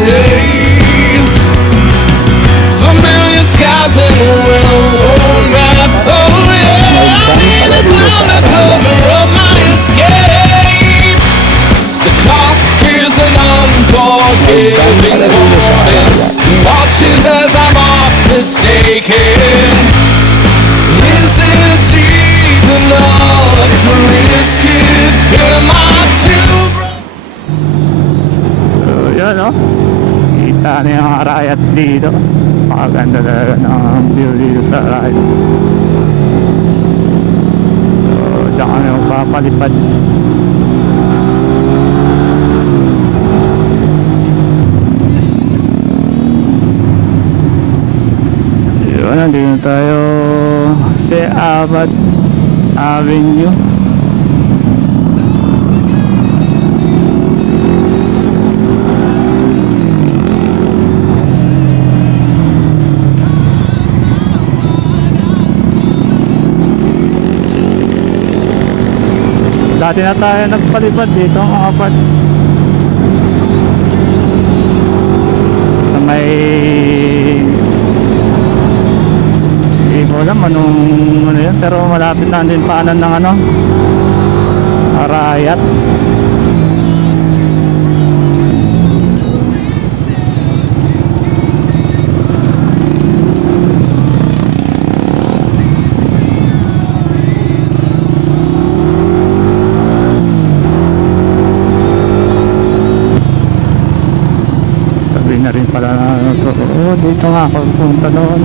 haze. Familiar skies and a well-worn path. Oh yeah, I need a clown to cover up my escape. The clock is an unforgiving warning. Watches as I'm off mistaken. Is it deep enough to risk it? Am I too So yun o, kita na yung Arayat dito. Makaganda talaga ng view dito sa Arayat. So dyan kami magpapalipad. Yun, nandito tayo sa Abad Avenue. Dati na tayo nagpalipad dito mga part. Sa may hindi ko alam anong ano yun, pero malapit lang din paanan ng ano Arayat. Na rin pala na ito. Oh, dito nga ako punta noon.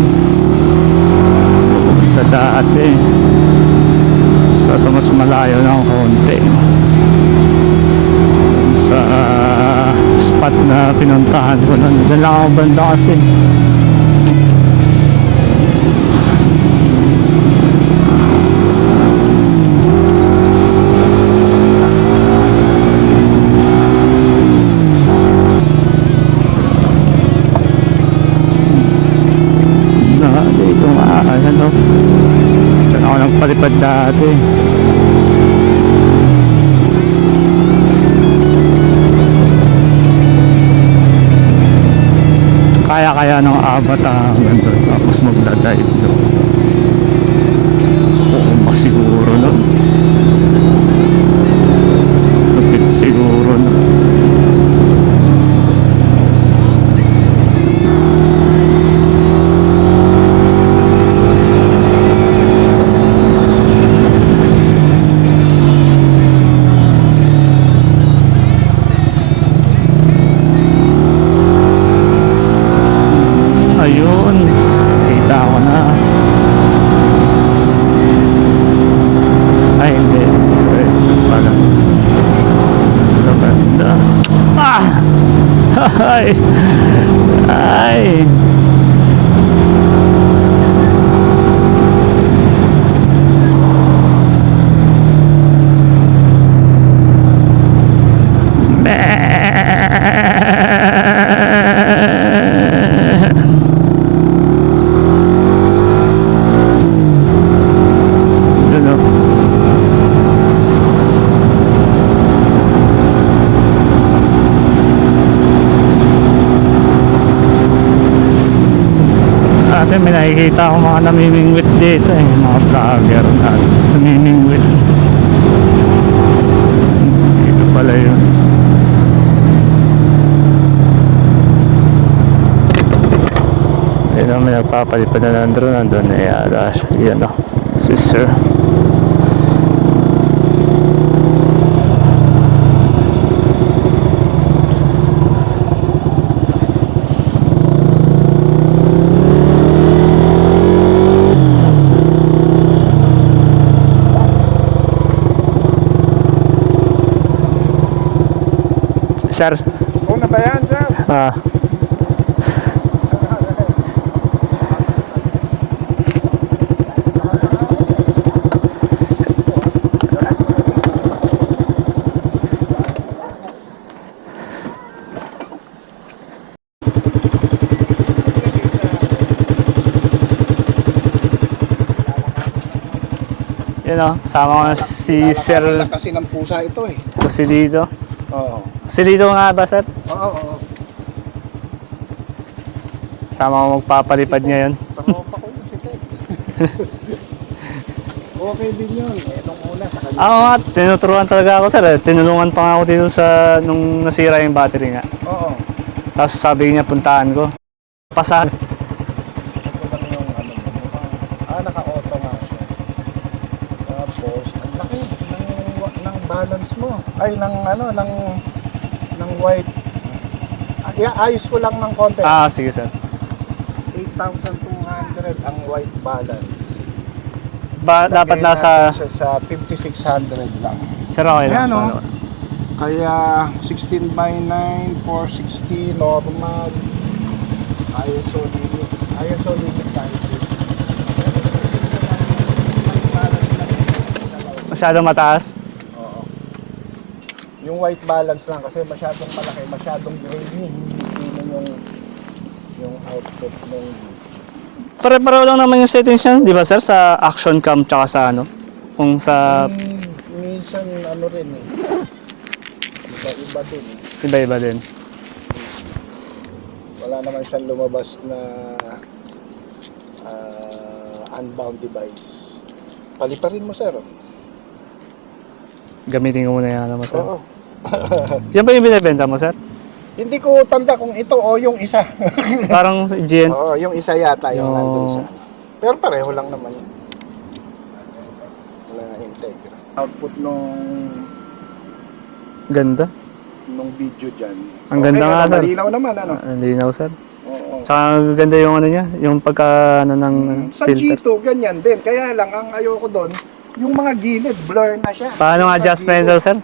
Punta dati sa mas malayo ng konti sa spot na pinuntahan ko noon. Diyan lang ako banda kasi. Dito nga ano, saan ako nagpalipad dati. Kaya nung abat ganito, tapos magdadive doon. Oo, masiguro nun. Tupit siguro nun. Ayun, kita ko na. Ay hindi, pala maganda. Ay ay may nakikita ako mga namimingwit dito mga vlogger na namimingwit dito pala yun. Ayun may nagpapalipad na ng drone nandun yata yan o si sir. Sir. Una ba yan, sir? Yun o, sama ko si Sir. Kasi ng pusa ito eh. Ito si Lido. Oo. Si Lido nga ba, sir? Oo. Kasama ko magpapalipad ngayon. Tropa ko yung si Ted. Okay din yun. Eh, nung una sa kanya. Ako nga, tinuturuan talaga ako sir. Tinulungan pa nga ako dito sa nung nasira yung battery nga. Oo. Tapos sabi niya puntahan ko. Pasahan. Ito lang yung ano. Naka-auto nga siya. Tapos, ang laki ng balance mo. Ay, ng white. Ayos ko lang ng konti. Sige sir. 8,200 ang white balance. Dapat Lagay nasa... natin siya sa 5,600 lang. Sir, okay lang. Ayan, oh. Kaya 16 by 9, 460, normal. ISO limit. ISO limit tayo. Masyadong mataas. Oo. Yung white balance lang kasi masyadong malaki, masyadong grainy. Hindi yung output ng Pare-pareho lang naman yung settings niya, di ba sir? Sa action cam tsaka sa ano? Kung sa... minsan ano rin eh. Iba-iba din. Iba-iba din. Wala naman siyang lumabas na unbound device. Paliparin mo sir. Gamitin ko muna yan naman sir. Oo. Yan ba yung binibenta mo sir? Hindi ko tanda kung ito o yung isa. Parang GN. Oo, yung isa yata yung Oo. nandun sa. Pero pareho lang naman yun. Na Integra. Output Ganda. nung video dyan. Ang ganda nga, sir. Malinaw naman ano. Ang linaw sir. Oo. Tsaka ganda yung ano niya, yung pagka ano ng Sa filter. G2 ganyan din. Kaya lang ang ayoko doon, yung mga gilid blur na siya. Paano Yung nga adjustment gilid, daw sir?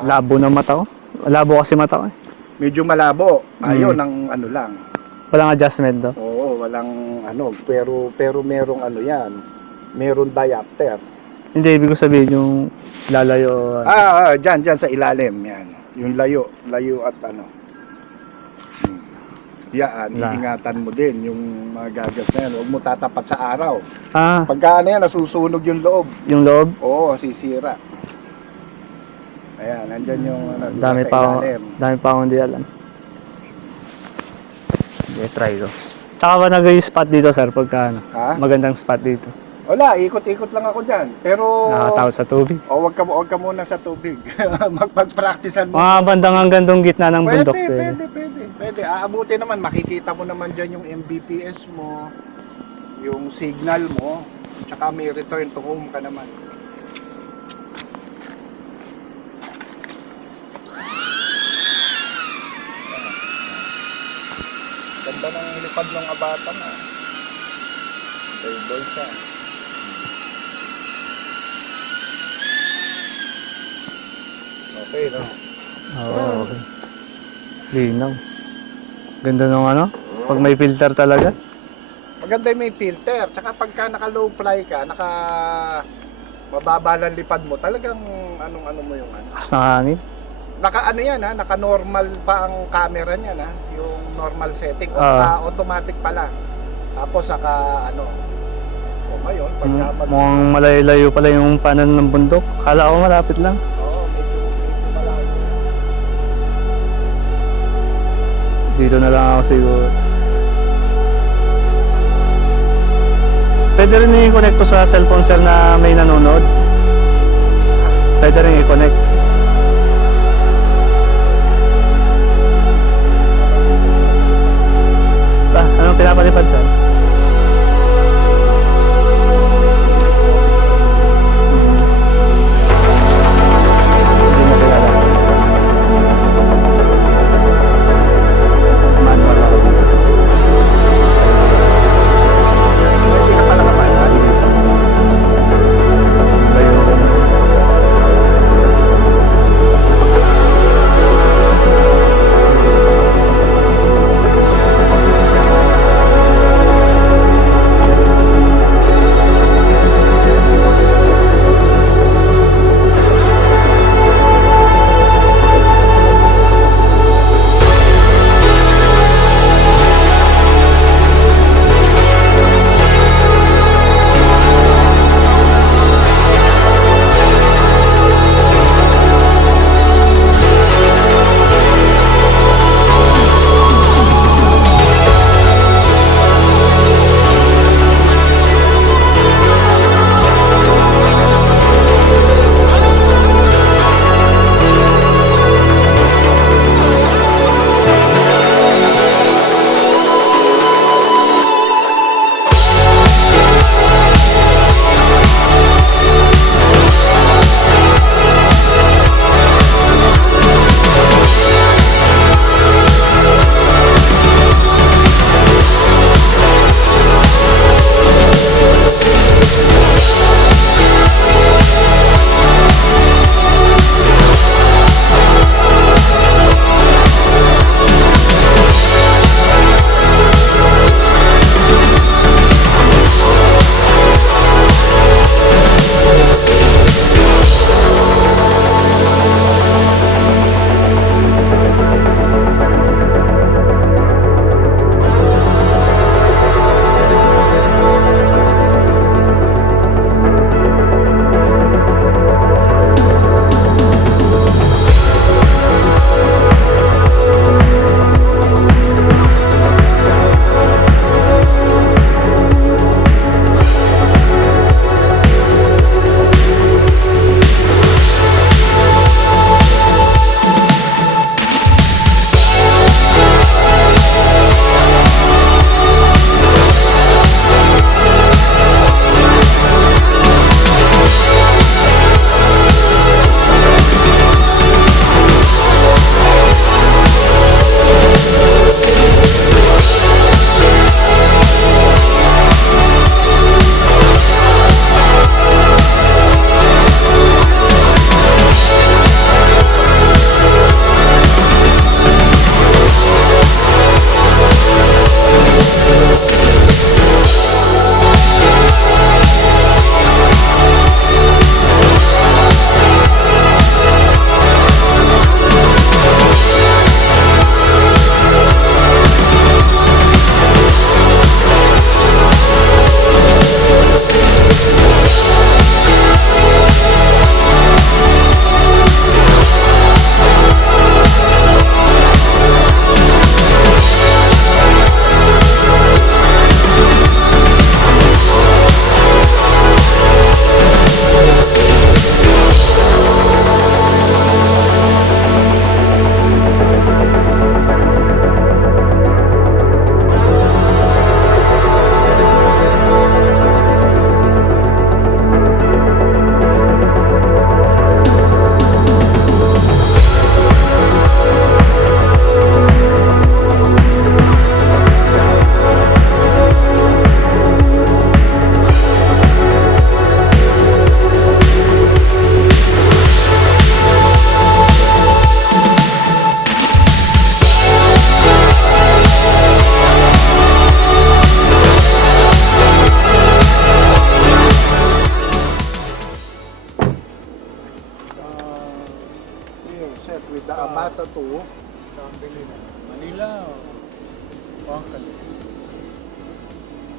Labo ng mata ko. Labo kasi mata ko eh. medyo malabo. Ayun ang ano lang. Walang adjustment daw. Oo, walang ano, pero merong ano 'yan. Meron diopter. Hindi, ibig ko sabihin yung lalayo. Diyan sa ilalim 'yan. Yung layo at ano. Yan, ingatan mo din yung mga gagas na yan. Huwag mo tatapat sa araw. Pagka ano yan, nasusunog yung loob. Yung loob? Oo, sisira. Ayan, nandyan yung ano, Dami sa pa ilalim. akong hindi alam. Okay, try ko. Tsaka ba nag-spot dito sir pagka ano? Ha? Magandang spot dito. Wala, ikot-ikot lang ako dyan. Pero... Nakatawa sa tubig. Huwag ka muna sa tubig. Magpag-practicean mo. Mga bandang hanggang doong gitna ng bundok. Pwede. Aabuti naman, makikita mo naman dyan yung Mbps mo, yung signal mo, tsaka may return to home ka naman. Ganda ng lipad ng Avata mo. Stable siya. Okay, no? Oo, okay. Linaw. Ganda nung ano? Pag may filter talaga. Maganda yung may filter. Tsaka pagka naka-low fly ka, mababa lang lipad mo, talagang anong-ano mo yung ano. As ng hangin. Naka-ano yan ha, naka-normal pa ang camera niyan ha, yung normal setting. Automatic pala. Tapos saka ano, o ngayon, pagka Mukhang malayo pala yung panan ng bundok. Kala ko malapit lang. Oo, medyo malayo. Dito na lang ako siguro. Pwede rin i-connect to sa cellphone sir na may nanonood. Pwede rin i-connect. Anong pinapalipad sir? Hindi mo kilala. Manual ako dito. Hindi ka pala kapal. Layo ko.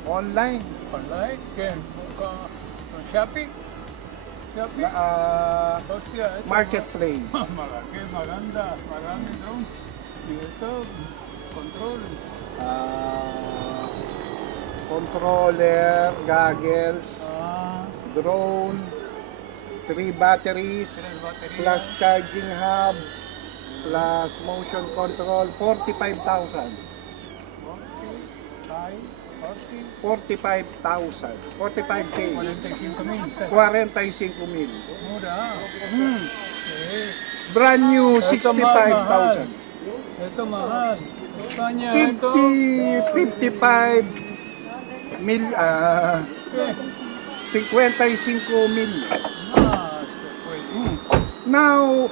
Online. Online, ken, Shopee. Shopee. Hostia, ito, Marketplace. Malaki, maganda. Marami drone. Dito, control. Controller, goggles, Ah, drone, 3 batteries, battery. plus charging hub, plus motion control, 45,000. 45,000. 45K. 45,000. 45,000. Mura. Okay. Brand new, Ito 65,000. Ito mahal. Kanya ito. 55 mil, Okay. 55 mil. Pwede. Now,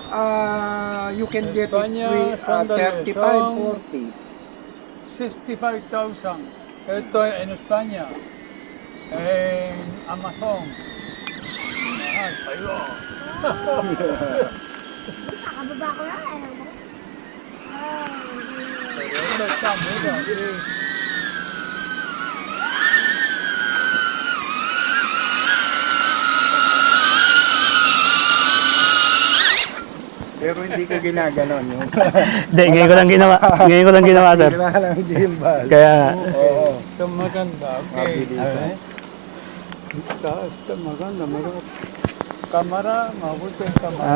you can get it Espanya, with sandali, 35, song. 40. 65,000. Ito en España. En Amazon. Mahal. Tayo. Nakababa ko na, ayaw mo. Pero ito está mura. Sí. Pero hindi ko ginaganon yung Hindi, ngayon ko lang ginawa. Ngayon ko lang ginawa, sir. tira lang gimbal. Kaya, Oo. Ito maganda. Okay. Mabilisan. Ito maganda. Meron kamera. Mabuti yung kamera.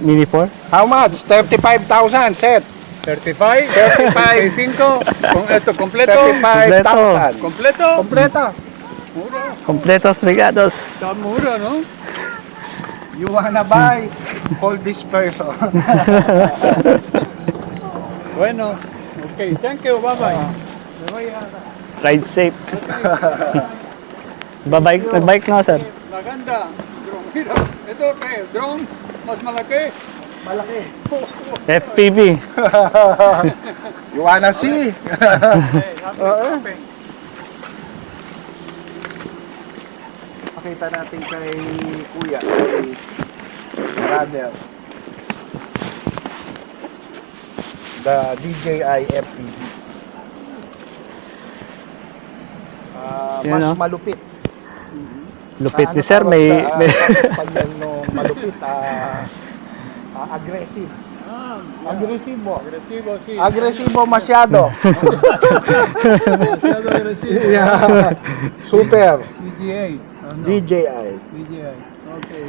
mini 4. How much? 35,000 set. 35? 35. 35. Kung ito, kompleto. 35,000. Kompleto. Completa. Mura. Completos regados. Sa mura, no? You wanna buy? Call this person. Bueno. Okay. Thank you. Bye-bye. Bye-bye. Ride safe. Nag-bike na, sir. Maganda. Drone. Mira. Ito, drone. Mas malaki. Malaki. FPV. You wanna see? Oo. Pakita natin kay Kuya, kay brother. The DJI FPV. Yan, Mas no? malupit. Lupit ni Ano sir. tawag May, sa, may pag yan, no, malupit, aggressive. Agresibo. Agresibo, sí. Agresibo masyado. Masyado agresibo. Yeah. Super. DJI. Ano? DJI. DJI. Okay,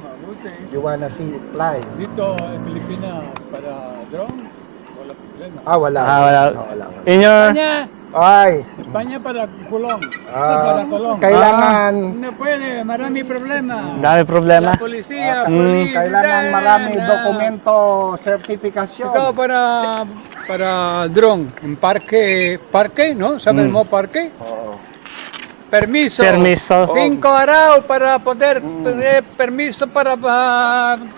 Mabuti. You wanna see it fly? Dito, Pilipinas, para drone, wala problema. Wala. wala. Wala. In your, Espanya! Ay, Espanya para kulong. Ah, Para kulong. kailangan Hindi pwede, marami problema. dami problema. La policía, police, kailangan maraming na. dokumento, certification. Ito para drone, en parque, ¿no? ¿Sabes mo parque? Oo. Permiso. Permiso. 5 araw para poder pedir permiso para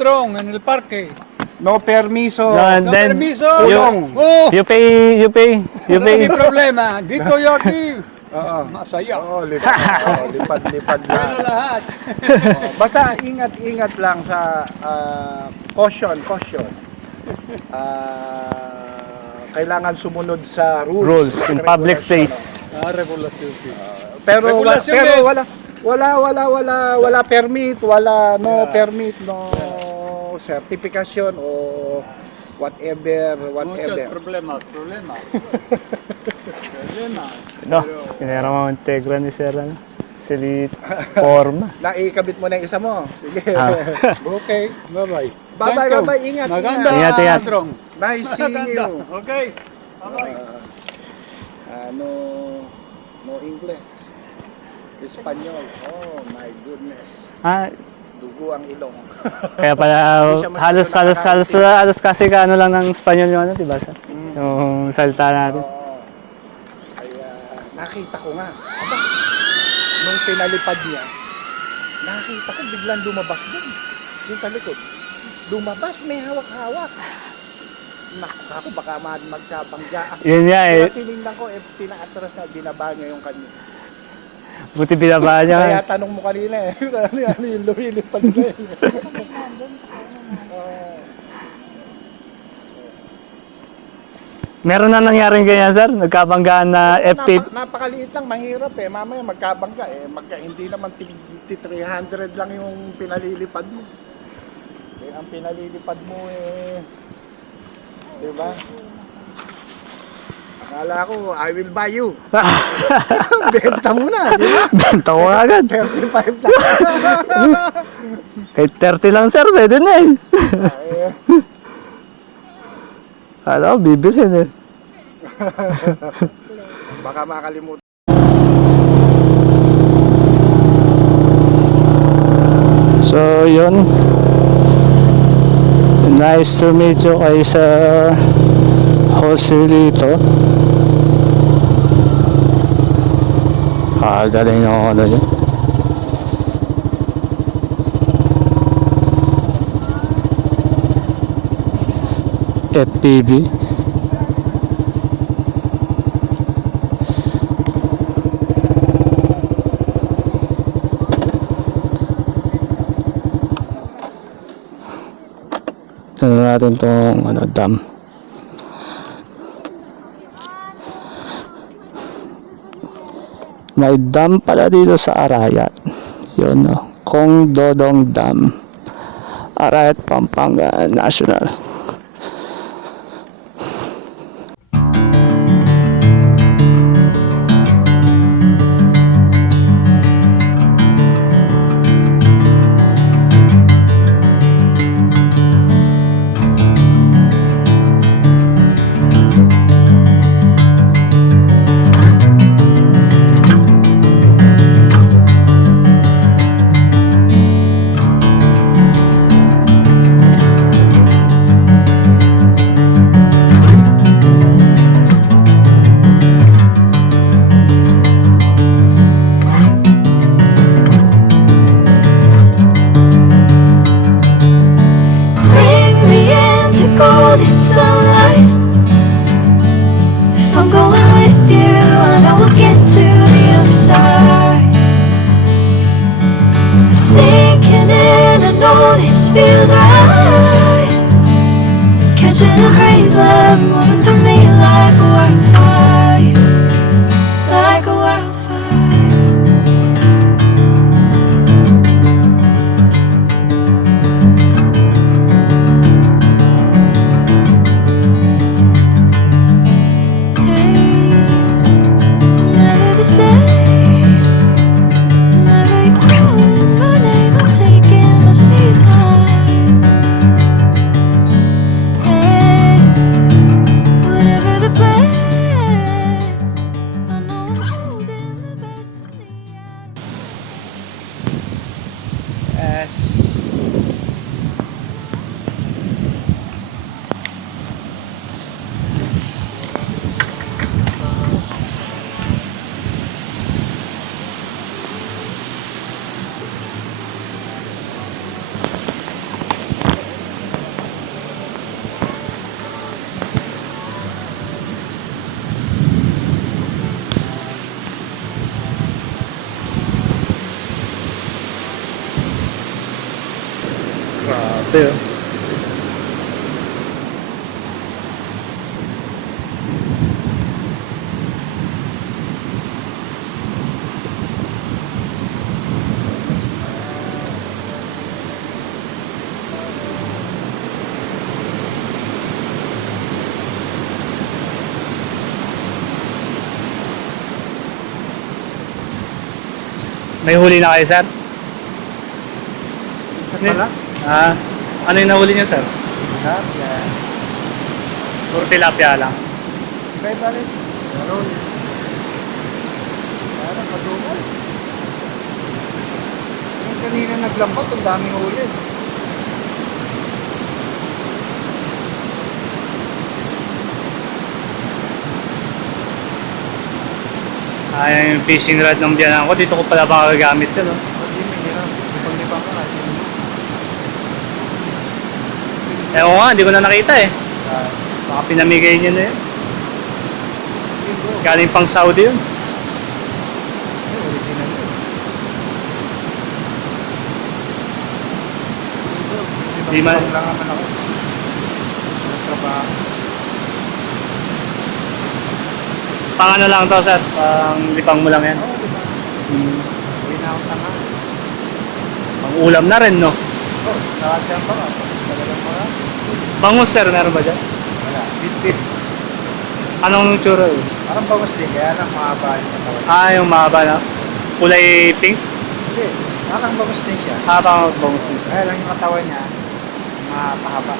drone en el parque. No permiso. No, and No then, permiso. Kulong. Oh, you pay. marami problema. Dito yo aquí. Oo. Masaya. Oo, lipad Pero na. lahat. Basta ingat lang sa caution. Kailangan sumunod sa Rules in public regulation. place. Regulasyon si. Pero Regulation pero is- wala permit, wala no permit, no certification o whatever. Muchos problemas. No, kinera mo ang integra ni sir. Ano? Silit forma. Naikabit mo na yung isa mo. Sige. Okay, bye-bye. Bye-bye, Thank you. bye-bye. Ingat, Maganda, ingat. Ingat. drone. Nice seeing Maganda. you. Okay. Bye-bye. No English. Espanyol. Oh my goodness. Dugo ang ilong. Kaya pala halos kasi ka ano lang ng Espanyol yung ano, di ba sir? Yung salita natin. Oo. Kaya nakita ko nga. Aba, nung pinalipad niya, nakita ko biglang lumabas doon. Yung sa likod. Lumabas, may hawak-hawak. Naku, ako baka magkabangga. Yun nga eh. Kaya tinignan ko, pinaatras na, binaba niya yung kanya. Buti binaba niya. Kaya tanong mo kanina eh, ano yung lumilipad na yun. Tingnan doon sa kanya na. Meron na nangyaring ganyan, sir? Nagkabanggaan na FP... Napakaliit lang, mahirap eh. Mamaya magkabangga eh. Hindi naman 300 lang yung pinalilipad mo. Eh, ang pinalilipad mo eh... Diba? Akala ko, I will buy you. Benta mo na, di ba? Benta ko agad. 35 lang. Kahit 30 lang, sir. Pwede na eh. Eh, Alam, bibilhin eh. baka makalimutan. So, yun. Nice to meet you kay sa Joselito. Galing ako ano yun. FPV. Tignan natin tong dam. May dam pala dito sa Arayat. Yun no. Kong Dodong Dam. Arayat, Pampanga National. Bring me into golden sunlight. If I'm going with you, I know we'll get to the other side. Sinking in, I know this feels right. Catching a crazy love moving through me like a wildfire, like a wildfire. Never the same. Whenever you're calling my name, I'm taking my sweet time. Hey, whatever the plan, I know I'm holding the best of me. Yes. Grabe oh. May huli na kayo, sir? Isa pala? Ano yung nahuli niyo, sir? Tilapia. Puro tilapia lang. Kaya balik. Meron. Parang patungan. Yung kanina naglambat, ang daming huli. Sayang yung fishing rod ng biyanan ko. Dito ko pala magagamit yun, oh. Hindi, may hirap. Isang libang ka. Ewan ko nga, hindi ko na nakita eh. Baka pinamigay niyo na yun. Galing pang Saudi yun. Original yun. Di man- lang naman ako. Nagtrabaho. Pang ano lang to, sir? Pang lipang mo lang yan. Hmm. Uwi na ako tama. Pang ulam na rin, no? Oh, nakatyan pa ka. Talagang mga. Bangus, sir, meron ba dyan? Wala. Bit-bit. Anong tsura yun? Parang bawas din. Kaya lang mahaba yung katawan. Ah, yung mahaba na. Kulay pink? Hindi. Parang bawas din siya. Ah, pang bangus din siya. Kaya lang yung katawan niya, mapahaba.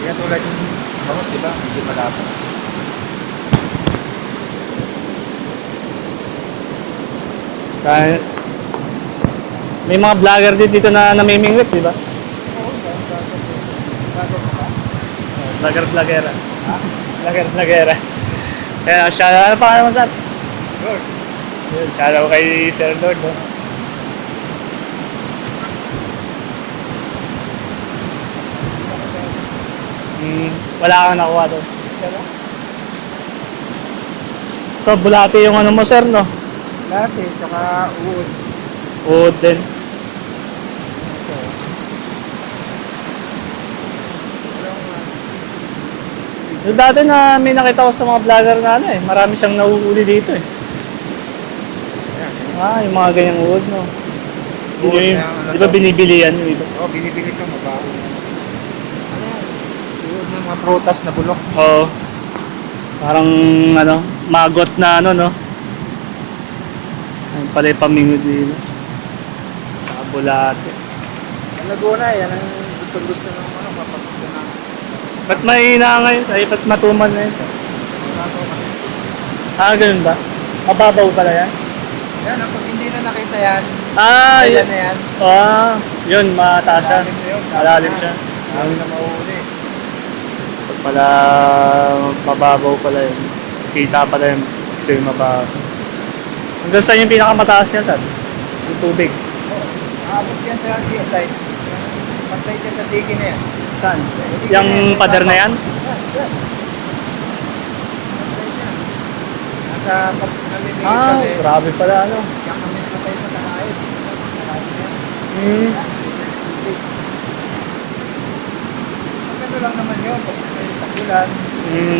Kaya tulad yung bawas, di ba? Medyo malabo. Kaya, may mga vlogger din dito na namimingwit, di ba? Bago ka ba? Vlogger-vloggera. Vlogger-vloggera. Kaya, ano pa naman, sir? Lord. Yun, shout out kay Sir Lord, no? Wala akong nakuha doon. Ito, bulati yung ano mo, sir, no? Lahat eh, tsaka uod. Wood din. Ito. Yung dati na may nakita ko sa mga vlogger na ano eh, marami siyang nahuhuli dito eh. Ah, yung mga ganyang wood, no? Wood Yung, na ano di ba to? binibili yan yung iba? Oh, binibili ka mabaho. Ano yan? Uod ng mga prutas na bulok. Oo. Parang ano, magot na ano, no? Ayun pala yung pamingod dito. Bulate. Ang Laguna, yan ang gusto ng ano, kapagod na. Ba't may inaangay yun? Ay, ba't matumal na yun? Sir? Ah, ganun ba? Mababaw pala yan? Yan, pag hindi na nakita yan, Ah, kailan yun. na yan? Ah, yun, mataas siya. Malalim na yun. Malalim siya. Dami na mauuli. Pag pala mababaw pala yun. Kita pala yun kasi mababaw. Hanggang saan yung pinakamataas niya, sir? Yung tubig. Aabot yan sa G-Tide. Pag-tide yan sa tiki na yan. Saan? Yung pader na yan? Yan, yan. Pag-tide yan. Nasa pag-namimigit Ah, kami. grabe pala ano. Yan kami nakatay sa kalaid. Kalaid na yan. Hmm. Tubig. Maganda lang naman yun. Pag may tagulan.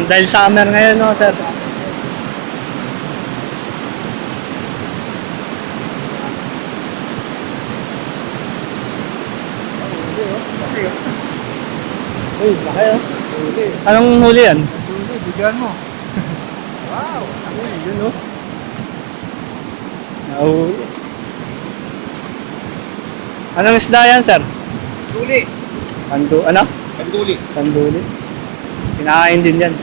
Dahil summer ngayon, no, sir? Okay, Uy, laki oh. huli. Anong huli yan? Huli, bigyan mo. Wow. Yun oh. Nahuli. Anong isda yan, sir? Huli. Ano? Kanduli. Sanduli. Pinakain din yan.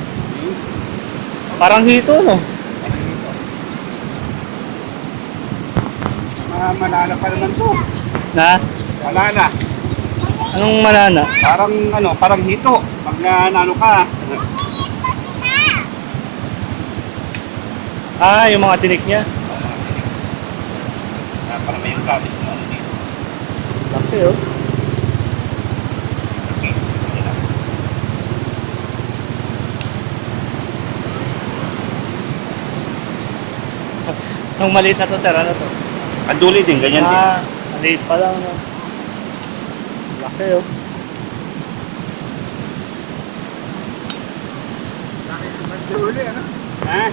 Parang hito, no? Malala pa naman to. Na? Malala. Anong manana? Parang ano, parang hito. Pag nanalo ka. Ah, yung mga tinik niya. Parang may gamit mo ano dito. Laki oh. Nung maliit na to, sir, ano to? Kanduli din, ganyan din. Ah, maliit pa lang, no? Laki oh. Laki naman huli, ano? Ha?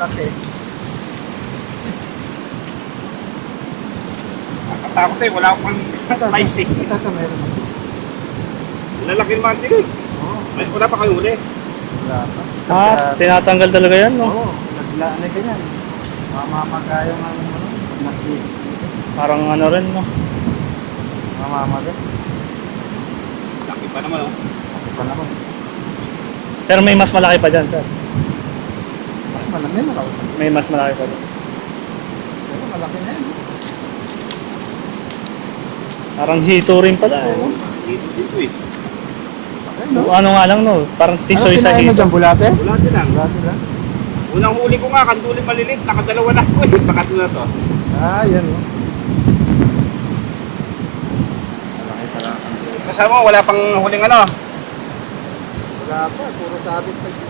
Laki. Nakatakot eh, wala akong spicy. Ito, meron. Lalaki naman din eh. Wala pa kayo huli. Wala pa. Ah, tinatanggal talaga yan, no? Oo, naglaan na ganyan. Mamamagayang ang ano, nakikita. Parang ano rin, no? Mamamaga. Laki pa naman, oh. Laki pa naman. Pero may mas malaki pa dyan, sir. Mas malaki na raw. May mas malaki pa dyan. Pero malaki na yan. Parang hito rin pala, eh, no? Dito eh. Okay, no? Ano nga lang, no? Parang tisoy sa kinain mo hito. dyan, bulate? Bulate lang. Bulate lang? Unang huli ko nga, kanduli malilit, nakadalawa na ako eh. Baka na to. Ah, yan, no? Malaki talaga. Kasama, wala pang huling ano. Wala pa, puro sabit pa siya.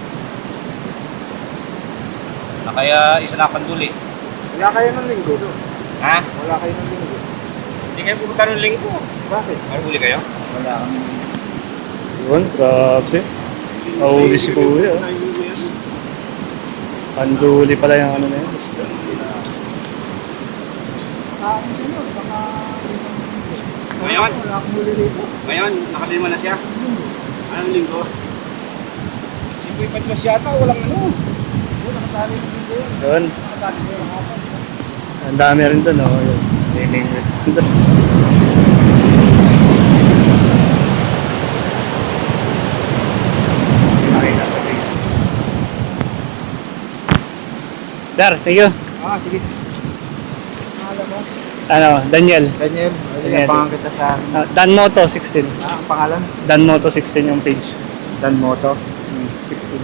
Na kaya isa na kanduli. Wala kayo ng linggo. Ha? Wala kayo ng linggo. Hindi kayo pupunta ng linggo. Bakit? May huli kayo? Wala kami. Yun, grabe. Nahuli si Kuya, oh. Panduli pala yung ano na yun. Isla. Ngayon? Ngayon, nakalima na siya. Anong linggo? Siyempre patlas yata, walang ano. Doon. Ang dami rin doon, oh. Yun. Naming it. Nakita sa face. Sir, thank you. Ah, sige. Ano, Daniel. Daniel, Daniel. abangan kita sa Dan Moto 16. ang pangalan? Dan Moto 16 yung page. Dan Moto. 16.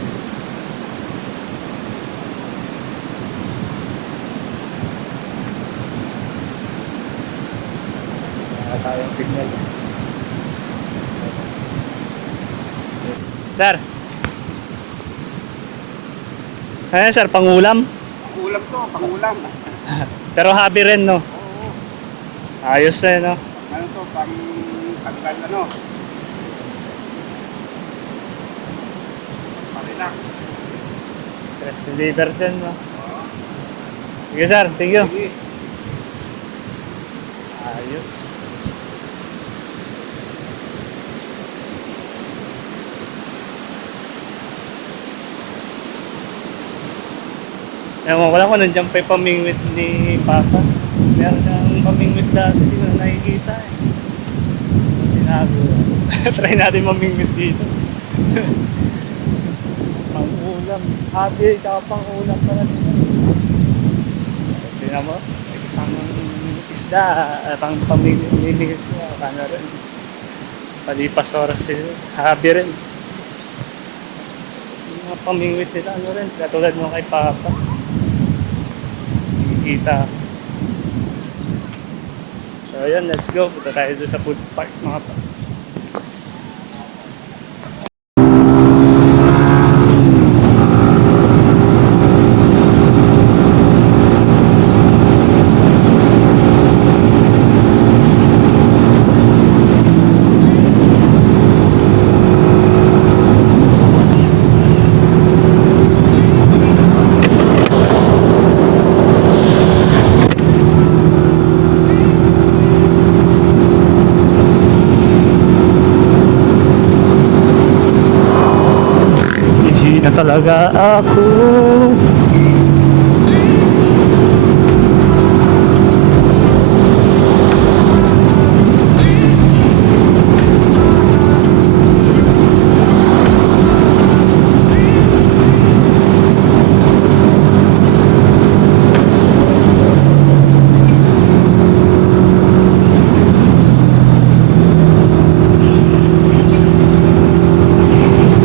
Wala tayong signal. Sir. Ayan sir, pangulam. Pangulam to, pangulam. Pero hobby rin, no? Oo. Ayos na yun, no? Ano to, pang tanggal ano. Pa-relax. Stress reliever din, no? Sige sir, thank you. Sige. Ayos. Ewan ko lang kung nandiyan pa yung pamingwit ni Papa. Meron siyang pamingwit dati, hindi ko na nakikita eh. Tinago. Try natin mamingwit dito. Pang-ulam. Habi, tsaka pang-ulam pala dito. Tingnan mo, pang isda, pang pamingwit siya. Paano rin. Palipas oras sila. Habi rin. Yung mga pamingwit nila, ano rin, katulad mo kay Papa. Kita. So yun, let's go. Punta tayo doon sa food park mga pa. Easy na talaga ako.